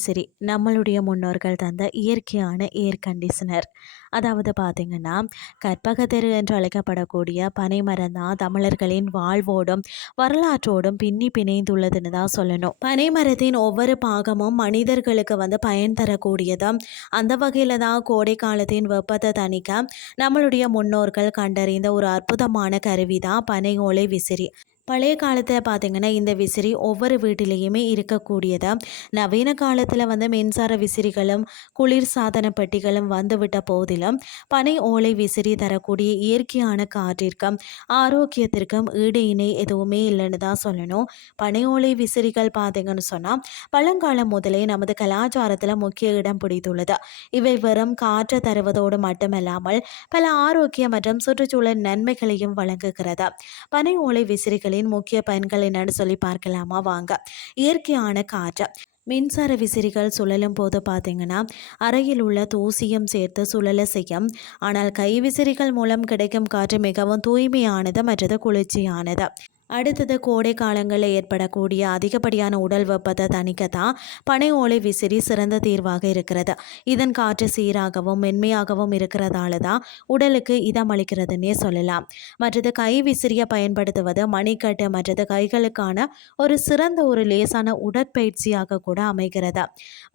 விசிறி நம்மளுடைய முன்னோர்கள் தந்த இயற்கையான ஏர் கண்டிஷனர். அதாவது பார்த்தீங்கன்னா, கற்பகத்தரு என்று அழைக்கப்படக்கூடிய பனைமரம் தான் தமிழர்களின் வாழ்வோடும் வரலாற்றோடும் பின்னி பிணைந்துள்ளதுன்னு தான் சொல்லணும். பனைமரத்தின் ஒவ்வொரு பாகமும் மனிதர்களுக்கு பயன் தரக்கூடியதும். அந்த வகையில் தான் கோடை காலத்தின் வெப்பத்தை தணிக்க நம்மளுடைய முன்னோர்கள் கண்டறிந்த ஒரு அற்புதமான கருவி தான் பனை ஓலை விசிறி. பழைய காலத்தில் பார்த்தீங்கன்னா இந்த விசிறி ஒவ்வொரு வீட்டிலையுமே இருக்கக்கூடியது. நவீன காலத்தில் மின்சார விசிறிகளும் குளிர் சாதன பெட்டிகளும் வந்துவிட்ட போதிலும் பனை ஓலை விசிறி தரக்கூடிய இயற்கையான காற்றிற்கும் ஆரோக்கியத்திற்கும் ஈடு இணை எதுவுமே இல்லைன்னு தான் சொல்லணும். பனை ஓலை விசிறிகள் பார்த்தீங்கன்னு சொன்னால் பழங்காலம் முதலே நமது கலாச்சாரத்தில் முக்கிய இடம் பிடித்துள்ளது. இவை வெறும் காற்றை தருவதோடு மட்டுமல்லாமல் பல ஆரோக்கிய மற்றும் சுற்றுச்சூழல் நன்மைகளையும் வழங்குகிறது. பனை ஓலை விசிறிகளின் முக்கிய பயன்கள் என்னன்னு சொல்லி பார்க்கலாமா வாங்க. இயற்கையான காற்று. மின்சார விசிறிகள் சுழலும் போது பார்த்தீங்கன்னா அறையில் உள்ள தூசியும் சேர்த்து சுழல செய்யும். ஆனால் கை விசிறிகள் மூலம் கிடைக்கும் காற்று மிகவும் தூய்மையானது மற்றது குளிர்ச்சியானது. அடுத்தது கோடை காலங்களில் ஏற்படக்கூடிய அதிகப்படியான உடல் வெப்பத்தை தணிக்கத்தான் பனை ஓலை விசிறி சிறந்த தீர்வாக இருக்கிறது. இதன் காற்று சீராகவும் மென்மையாகவும் இருக்கிறதால தான் உடலுக்கு இதமளிக்கிறதுன்னே சொல்லலாம். மற்றது கை விசிறியை பயன்படுத்துவது மணிக்கட்டு மற்றது கைகளுக்கான ஒரு சிறந்த ஒரு லேசான உடற்பயிற்சியாக கூட அமைகிறது.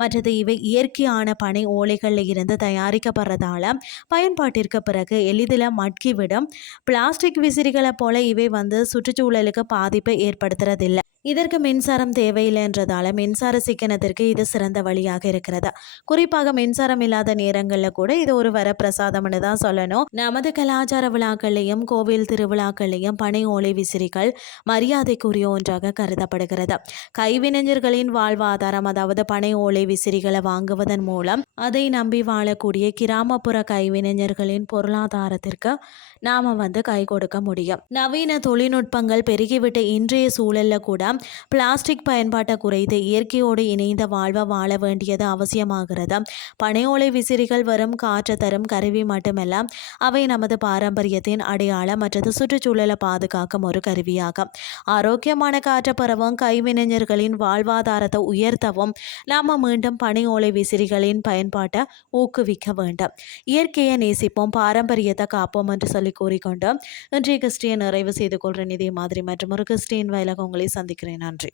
மற்றது இவை இயற்கையான பனை ஓலைகளில் இருந்து தயாரிக்கப்படுறதால பயன்பாட்டிற்கு பிறகு எளிதில் மட்கிவிடும். பிளாஸ்டிக் விசிறிகளை போல இவை சுற்றுச்சூழல் பாதிப்பை ஏற்படுத்துறதில்லை. இதற்கு மின்சாரம் தேவையில்லைன்றதால மின்சார சிக்கனத்திற்கு இது சிறந்த வழியாக இருக்கிறது. குறிப்பாக மின்சாரம் இல்லாத நேரங்களில் கூட இது ஒரு வரப்பிரசாதம்னு தான் சொல்லணும். நமது கலாச்சார விழாக்களையும் கோவில் திருவிழாக்களையும் பனை ஓலை விசிறிகள் மரியாதைக்குரிய ஒன்றாக கருதப்படுகிறது. கைவினைஞர்களின் வாழ்வாதாரம் அதாவது பனை ஓலை விசிறிகளை வாங்குவதன் மூலம் அதை நம்பி வாழக்கூடிய கிராமப்புற கைவினைஞர்களின் பொருளாதாரத்திற்கு நாம கை கொடுக்க முடியும். நவீன தொழில்நுட்பங்கள் பெருகிவிட்ட இன்றைய சூழல்ல கூட பிளாஸ்டிக் பயன்பாட்டை குறைத்து இயற்கையோடு இணைந்த வாழ்வை வாழ வேண்டியது அவசியமாகிறது. பனை ஓலை விசிறிகள் வரும் காற்று தரும் கருவி மட்டுமல்ல, அவை நமது பாரம்பரியத்தின் அடையாளம் மற்றது சுற்றுச்சூழலை பாதுகாக்கும் ஒரு கருவியாகும். ஆரோக்கியமான காற்று பெறவும் கைவினைஞர்களின் வாழ்வாதாரத்தை உயர்த்தவும் நாம மீண்டும் பனை ஓலை விசிறிகளின் பயன்பாட்டை ஊக்குவிக்க வேண்டும். இயற்கையை நேசிப்போம், பாரம்பரியத்தை காப்போம் என்று சொல்லி கூறிக்கொண்டு இன்றைய கிறிஸ்டியன் நிறைவு செய்து கொள்கிறேன். இதே மாதிரி மற்றும் ஒரு கிறிஸ்டியன் வாயிலாக உங்களை சந்திக்கிறேன். நன்றி.